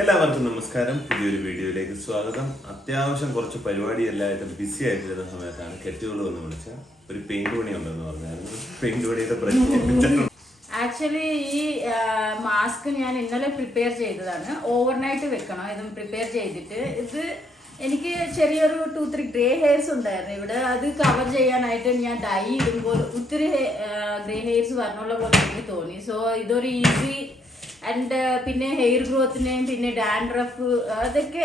എല്ലാവർക്കും നമസ്കാരം. പുതിയൊരു വീഡിയോയിലേക്ക് സ്വാഗതം. അത്യാവശ്യം കുറച്ച് പരിപാടിയെല്ലായിട്ടും ബിസി ആയിട്ടിരുന്ന സമയത്താണ് കെറ്റുകൾ വന്ന് വിളിച്ച ഒരു പെയിന്റ് പണി ഉണ്ടെന്ന് പറഞ്ഞായിരുന്നു. പെയിന്റ് പണിയുടെ പ്രശ്നം ആക്ച്വലി ഈ മാസ്ക് ഞാൻ ഇന്നലെ പ്രിപ്പയർ ചെയ്തതാണ്. ഓവർനൈറ്റ് വെക്കണം. ഇത് പ്രിപ്പയർ ചെയ്തിട്ട് ഇത് എനിക്ക് ചെറിയൊരു 2-3 ഗ്രേ ഹെയർസ് ഉണ്ടായിരുന്നു ഇവിടെ. അത് കവർ ചെയ്യാനായിട്ട് ഞാൻ ഡൈ ഇടുമ്പോൾ ഒത്തിരി ഗ്രേ ഹെയർസ് വരണുള്ള പോലെ എനിക്ക് തോന്നി. സോ ഇതൊരു ഈസി ആൻഡ് പിന്നെ ഹെയർ ഗ്രോത്തിനെയും പിന്നെ ഡാൻഡ്രഫ് അതൊക്കെ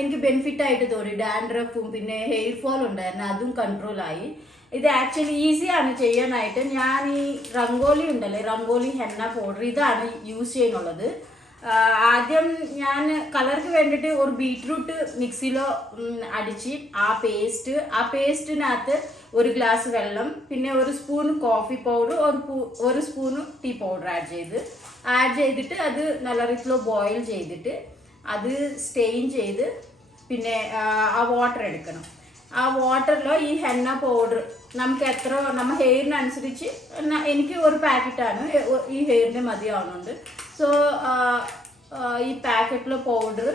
എനിക്ക് ബെനിഫിറ്റ് ആയിട്ട് തോന്നി. ഡാൻഡ്രഫും പിന്നെ ഹെയർ ഫോൾ ഉണ്ടായിരുന്നു, അതും കൺട്രോളായി. ഇത് ആക്ച്വലി ഈസിയാണ് ചെയ്യാനായിട്ട്. ഞാൻ ഈ റംഗോലി ഉണ്ടല്ലേ, റംഗോലി ഹെന്ന പൗഡർ, ഇതാണ് യൂസ് ചെയ്യുന്നുള്ളത്. ആദ്യം ഞാൻ കളർക്ക് വേണ്ടിയിട്ട് ഒരു ബീറ്റ്റൂട്ട് മിക്സിയിലോ അടിച്ച് ആ പേസ്റ്റിനകത്ത് ഒരു ഗ്ലാസ് വെള്ളം, പിന്നെ ഒരു സ്പൂൺ കോഫി പൗഡർ, ഒരു സ്പൂൺ ടീ പൗഡർ ആഡ് ചെയ്തിട്ട് അത് നല്ല രീതിയിൽ ബോയിൽ ചെയ്തിട്ട് അത് സ്റ്റെയിൻ ചെയ്ത് പിന്നെ ആ വാട്ടർ എടുക്കണം. ആ വാട്ടറിലോ ഈ ഹെന്ന പൗഡർ നമുക്ക് എത്ര നമ്മൾ ഹെയറിനനുസരിച്ച്, എനിക്ക് ഒരു പാക്കറ്റാണ് ഈ ഹെയറിന് മതിയാവുന്നുണ്ട്. സോ ഈ പാക്കറ്റിലെ പൗഡർ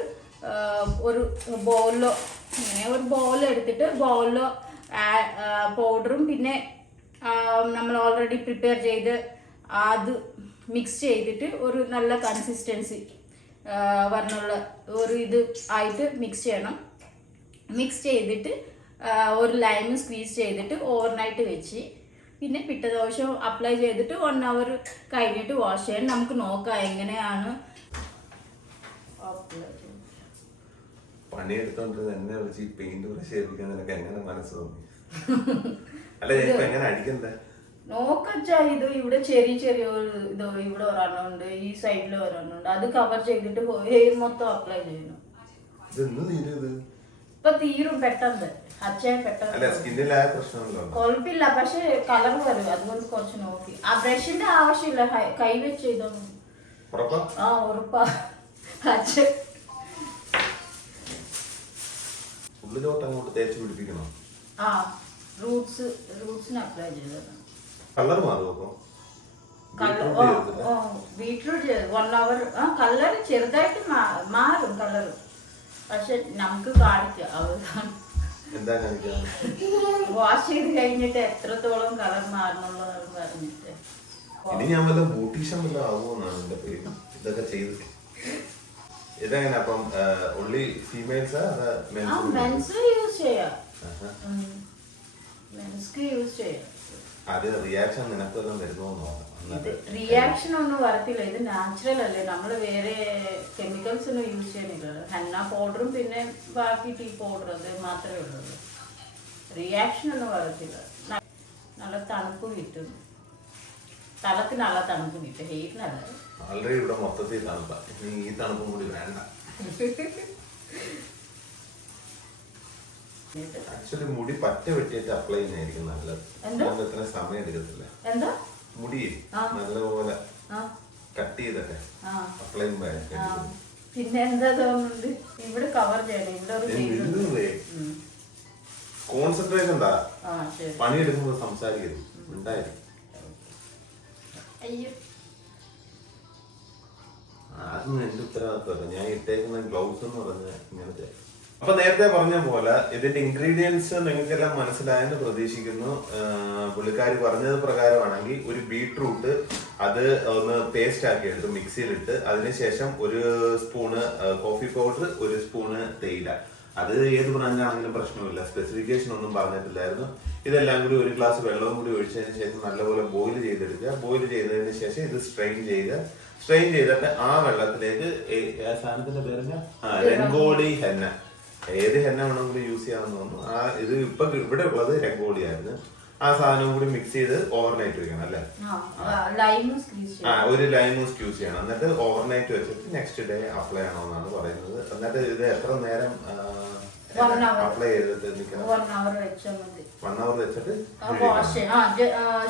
ഒരു ബൗളിലോ ഇങ്ങനെ ഒരു ബൗൾ എടുത്തിട്ട് ബൗളിലോ പൗഡറും പിന്നെ നമ്മൾ ഓൾറെഡി പ്രിപ്പയർ ചെയ്ത് അത് മിക്സ് ചെയ്തിട്ട് ഒരു നല്ല കൺസിസ്റ്റൻസി വരണുള്ള ഒരു ഇത് ആയിട്ട് മിക്സ് ചെയ്യണം. മിക്സ് ചെയ്തിട്ട് ഒരു ലൈം സ്ക്വീസ് ചെയ്തിട്ട് ഓവർനൈറ്റ് വെച്ച് പിന്നെ പിറ്റേ ദിവസം അപ്ലൈ ചെയ്തിട്ട് 1 hour കഴിഞ്ഞിട്ട് വാഷ് ചെയ്യാൻ. നമുക്ക് നോക്കാം എങ്ങനെയാണ്. പണിയെടുത്തോണ്ടിരുന്ന എന്നെ വിളിച്ച് ഈ പെയിന്റ് പ്രശേപിക്കാൻ നിനക്ക് എങ്ങനെ മനസ്സ് തോന്നി? അല്ല എങ്ങനെ അടിക്കണ്ടേ നോക്കച്ചാ. ഇത് ഇവിടെ ചെറിയ ഇത് ഇവിടെ ഒരെണ്ണമുണ്ട്, ഈ സൈഡിൽ ഒരെണ്ണമുണ്ട്. അത് കവർ ചെയ്തിട്ട് ഹെയർ മൊത്തം അപ്ലൈ ചെയ്യുന്നു. ഇപ്പൊ തീരും പെട്ടെന്ന്. അച്ഛൻ പെട്ടെന്ന് കുഴപ്പമില്ല, പക്ഷെ കളർ വരും. അതുകൊണ്ട് കുറച്ച് നോക്കി. ആ ബ്രഷിന്റെ ആവശ്യമില്ല, കൈ വെച്ച് ചെയ്തോളൂ. ആ ഉറപ്പാ. അച്ഛൻ ആ റൂട്ട്സിന് അപ്ലൈ ചെയ്തത്. ബീറ്റ്റൂട്ട് 1 hour കളർ ചെറുതായിട്ട് മാറും കളർ, പക്ഷെ നമുക്ക് കാണിക്കാം. വാഷ് ചെയ്ത് കഴിഞ്ഞിട്ട് എത്രത്തോളം കളർ മാറണുള്ളതാണ് പറഞ്ഞിട്ട്. ഇനി ഞാൻ വല്ല ബ്യൂട്ടീഷ്യൻ വല്ല ആവുമെന്നാണ് എന്റെ പേര് ഇതൊക്കെ ചെയ്തിട്ട്. ഇതെങ്ങനെ അപ്പം ഓൺലി ഫീമെയിൽസ് മെൻസ് യൂസ് ചെയ്യാം. മെൻസ്ക്ക് യൂസ് ചെയ്യാം. അത് റിയാക്ഷൻ നിനക്കെല്ലാം വരുന്നോ? റിയാക്ഷൻ ഒന്നും വരത്തില്ല. ഇത് നാച്ചുറൽ അല്ലേ, നമ്മൾ വേറെ കെമിക്കൽസ് ഒന്നും യൂസ് ചെയ്യുന്നില്ല. ഹെന്ന പൗഡറും പിന്നെ ബാക്കി ടീ പൗഡർ അത് മാത്രമേ ഉള്ളൂ. റിയാക്ഷൻ ഒന്നും വരത്തില്ല. നല്ല തണുപ്പ് കിട്ടും, തലക്ക് നല്ല തണുപ്പ് കിട്ടും, ഹെയറിനല്ല. ആൾറെഡി ഇവിടെ മൊത്തത്തിൽ തണുപ്പാ, ഈ തണുപ്പും കൂടി വേണ്ട. ആക്ച്വലി മുടി പറ്റ വെട്ടിയിട്ട് അപ്ലൈ ചെയ്യുന്നതായിരിക്കും നല്ലത്. എത്ര സമയം എടുക്കത്തില്ല. എന്താ മുടി നല്ലപോലെ കട്ട് ചെയ്തൊക്കെ അപ്ലൈ പിന്നെ എന്താ തോന്നുന്നുണ്ട് ഇവിടെ കവർ ചെയ്യണം. കോൺസെൻട്രേഷൻ ഉണ്ടാ പണിയെടുക്കുമ്പോൾ സംസാരിക്കരുത്, ഉണ്ടായിരുന്നു. അതൊന്നും എന്റെ ഉത്തരവാദിത്തമല്ല. ഞാൻ ഇട്ടേക്കുന്ന ഗ്ലൗസ് എന്ന് പറഞ്ഞ ഇങ്ങനത്തെ. അപ്പൊ നേരത്തെ പറഞ്ഞ പോലെ ഇതിന്റെ ഇൻഗ്രീഡിയൻസ് നിങ്ങൾക്കെല്ലാം മനസ്സിലായെന്ന് പ്രതീക്ഷിക്കുന്നു. പുള്ളിക്കാരി പറഞ്ഞത് പ്രകാരമാണെങ്കിൽ ഒരു ബീട്രൂട്ട് അത് ഒന്ന് പേസ്റ്റ് ആക്കി എടുത്ത് മിക്സിയിലിട്ട് അതിനുശേഷം ഒരു സ്പൂണ് കോഫി പൗഡർ, ഒരു സ്പൂണ് തേയില. അത് ഏത് ബ്രാൻഡാണെങ്കിലും പ്രശ്നമില്ല, സ്പെസിഫിക്കേഷൻ ഒന്നും പറഞ്ഞിട്ടില്ലായിരുന്നു. ഇതെല്ലാം കൂടി ഒരു ഗ്ലാസ് വെള്ളവും കൂടി ഒഴിച്ചതിന് ശേഷം നല്ലപോലെ ബോയിൽ ചെയ്തെടുക്കുക. ബോയിൽ ചെയ്തതിന് ശേഷം ഇത് സ്ട്രെയിൻ ചെയ്തിട്ട് ആ വെള്ളത്തിലേക്ക് സാധനത്തിന്റെ പേര് രംഗോളി ഹെന്ന, ഏത് ഹെന്ന വേണമെങ്കിലും യൂസ് ചെയ്യാമെന്ന് തോന്നുന്നു. ഇത് ഇപ്പൊ ഇവിടെ ഉള്ളത് രംഗോളി ആയിരുന്നു. ആ സാധനവും കൂടി മിക്സ് ചെയ്ത് ഓവർനൈറ്റ് വെക്കണം അല്ലേ? ഒരു ലൈം സ്ക്യൂസ് ചെയ്യണം. എന്നിട്ട് ഓവർനൈറ്റ് വെച്ചിട്ട് നെക്സ്റ്റ് ഡേ അപ്ലൈ ചെയ്യണമെന്നാണ് പറയുന്നത്. എന്നിട്ട് ഇത് എത്ര നേരം അപ്ലൈ ചെയ്തിട്ട് നിൽക്കണം? 1 hour വെച്ചാൽ മതി. 1 hour വെച്ചിട്ട്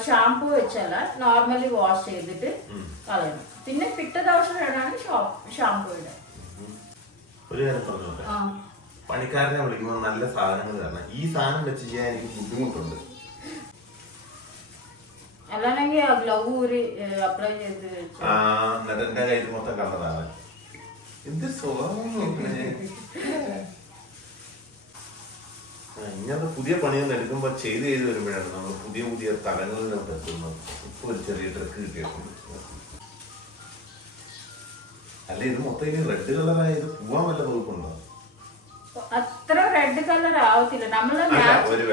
ഷാമ്പു വെച്ചല്ല, നോർമലി വാഷ് ചെയ്തിട്ട് കളയണം. പിന്നെ പിറ്റേ ദിവസം വേണമെങ്കിൽ ഷാമ്പു ഇടാം. ഒരു കാര്യം പറഞ്ഞോട്ടെ, പണിക്കാരനെ വിളിക്കുമ്പോൾ നല്ല സാധനങ്ങൾ തരണം. ഈ സാധനം വെച്ച് ചെയ്യാൻ എനിക്ക് ബുദ്ധിമുട്ടുണ്ട്. അല്ലാണെങ്കിൽ ഗ്ലൗ അപ്ലൈ ചെയ്ത് എന്റെ കയ്യിൽ മൊത്തം കളറാണ്. എന്ത് സ്വഭാവം നോക്കണേ. ഇങ്ങനത്തെ പുതിയ പണിയൊന്നും എടുക്കുമ്പോ ചെയ്ത് വരുമ്പോഴാണ് നമ്മൾ പുതിയ പുതിയ തലങ്ങളിലോട്ട് എത്തുന്നത്. ഇപ്പൊ ഒരു ചെറിയ ട്രിക്ക് കിട്ടിയിട്ടുണ്ട്. അല്ല ഇത് മൊത്തം ഇനി റെഡ് കളറായത് പോവാൻ വല്ല വകുപ്പുണ്ടോ? അത്ര റെഡ് കളർ ആവത്തില്ല. നമ്മള് ഒരു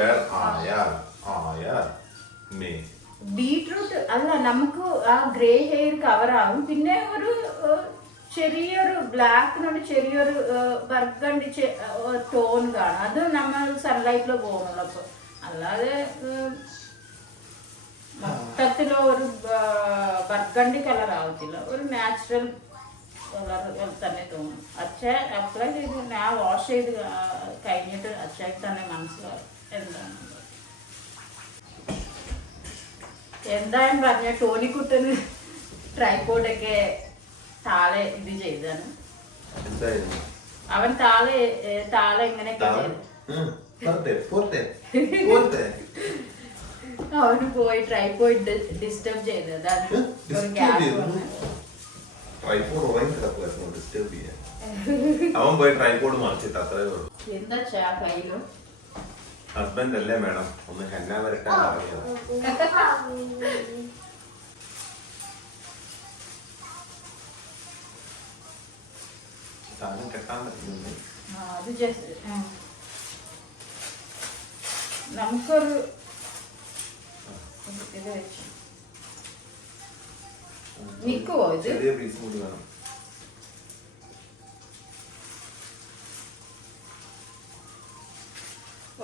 ബീട്രൂട്ട് അല്ല, നമുക്ക് ആ ഗ്രേ ഹെയർ കവർ ആവും. പിന്നെ ഒരു ചെറിയൊരു ബ്ലാക്കിനോട് ചെറിയൊരു ബർഗണ്ടി ടോൺ കാണും. അത് നമ്മൾ സൺലൈറ്റിൽ പോകുന്നുള്ളപ്പോ, അല്ലാതെ മൊത്തത്തിലോ ഒരു ബർഗണ്ടി കളർ ആവത്തില്ല. ഒരു നാച്ചുറൽ കളർ തന്നെ തോന്നും. അച്ഛ അപ്ലൈ ചെയ്ത് ഞാൻ വാഷ് ചെയ്ത് കഴിഞ്ഞിട്ട് അച്ഛക്ക് തന്നെ മനസ്സിലാവും എന്തായാലും പറഞ്ഞ ടോണിക്കുട്ടന് ട്രൈപോഡൊക്കെ താഴെ ഇത് ചെയ്താണ്. അവൻ താഴെ ഇങ്ങനെയൊക്കെ അവന് പോയി ട്രൈപോഡ് ഡിസ്റ്റർബ് ചെയ്തത്. അവൻ പോയി ട്രൈപോഡ് മറിച്ചിട്ട് അത്രേ ഉള്ളൂ. എന്താ കയ്യിലോ ഹസ്ബൻഡ് അല്ലേ മേഡം, ഒന്ന് ഹെന്ന വരട്ടാൻ അറിയാം. സാധനം കെട്ടാൻ പറ്റുന്നുണ്ട്. അത് ജസ്റ്റ് നമുക്കൊരു ഇത് വെച്ചു നിക്കുവോ ഇത്? ചെറിയ പീസ് കൂടി വേണം.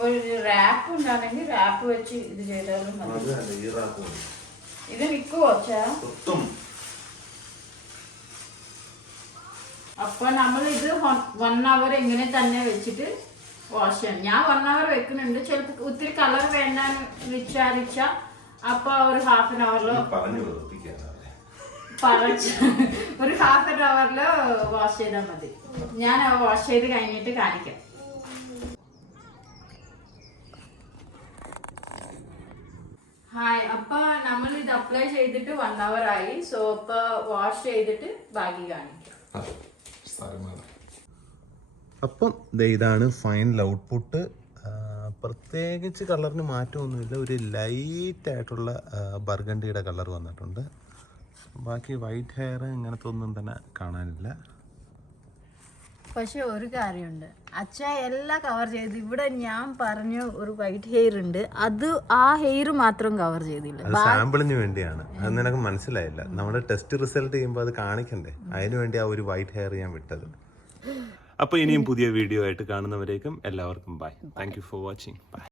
ഒരു റാപ്പ് ഉണ്ടാണെങ്കിൽ റാപ്പ് വെച്ച് ഇത് ചെയ്താലും മതി. ഇത് നിക്കുവോ? അപ്പൊ നമ്മൾ ഇത് 1 hour ഇങ്ങനെ തന്നെ വെച്ചിട്ട് വാഷ് ചെയ്യണം. ഞാൻ 1 hour വെക്കുന്നുണ്ട്. ചിലപ്പോ ഒത്തിരി കളർ വേണ്ടാന്ന് വിചാരിച്ച അപ്പൊ ഒരു ഹാഫ് ആൻ അവറിലോ ഒരു ഹാഫ് ആൻ അവറിലോ വാഷ് ചെയ്താൽ മതി. ഞാൻ വാഷ് ചെയ്ത് കഴിഞ്ഞിട്ട് കാണിക്കാം. ഹായ്, അപ്പൊ നമ്മൾ ഇത് അപ്ലൈ ചെയ്തിട്ട് 1 hour ആയി. സോ ഇപ്പൊ വാഷ് ചെയ്തിട്ട് ബാക്കി കാണിക്കാം. അപ്പം ഇതാണ് ഫൈനൽ ഔട്ട്പുട്ട്. പ്രത്യേകിച്ച് കളറിന് മാറ്റമൊന്നുമില്ല. ഒരു ലൈറ്റ് ആയിട്ടുള്ള ബർഗണ്ടിയുടെ കളർ വന്നിട്ടുണ്ട്. ബാക്കി വൈറ്റ് ഹെയർ ഇങ്ങനത്തെ ഒന്നും തന്നെ കാണാനില്ല. പക്ഷെ ഒരു കാര്യമുണ്ട്, അച്ഛ എല്ലാം കവർ ചെയ്ത്. ഇവിടെ ഞാൻ പറഞ്ഞ ഒരു വൈറ്റ് ഹെയർ ഉണ്ട്, അത് ആ ഹെയർ മാത്രം കവർ ചെയ്തില്ല. അത് സാമ്പിളിന് വേണ്ടിയാണ്. അത് നിനക്ക് മനസ്സിലായില്ല. നമ്മുടെ ടെസ്റ്റ് റിസൾട്ട് ചെയ്യുമ്പോൾ അത് കാണിക്കണ്ടേ, അതിനു വേണ്ടി ആ ഒരു വൈറ്റ് ഹെയർ ഞാൻ വിട്ടത്. അപ്പോൾ ഇനിയും പുതിയ വീഡിയോ ആയിട്ട് കാണുന്നവരേക്കും എല്ലാവർക്കും bye. Thank you for watching. By.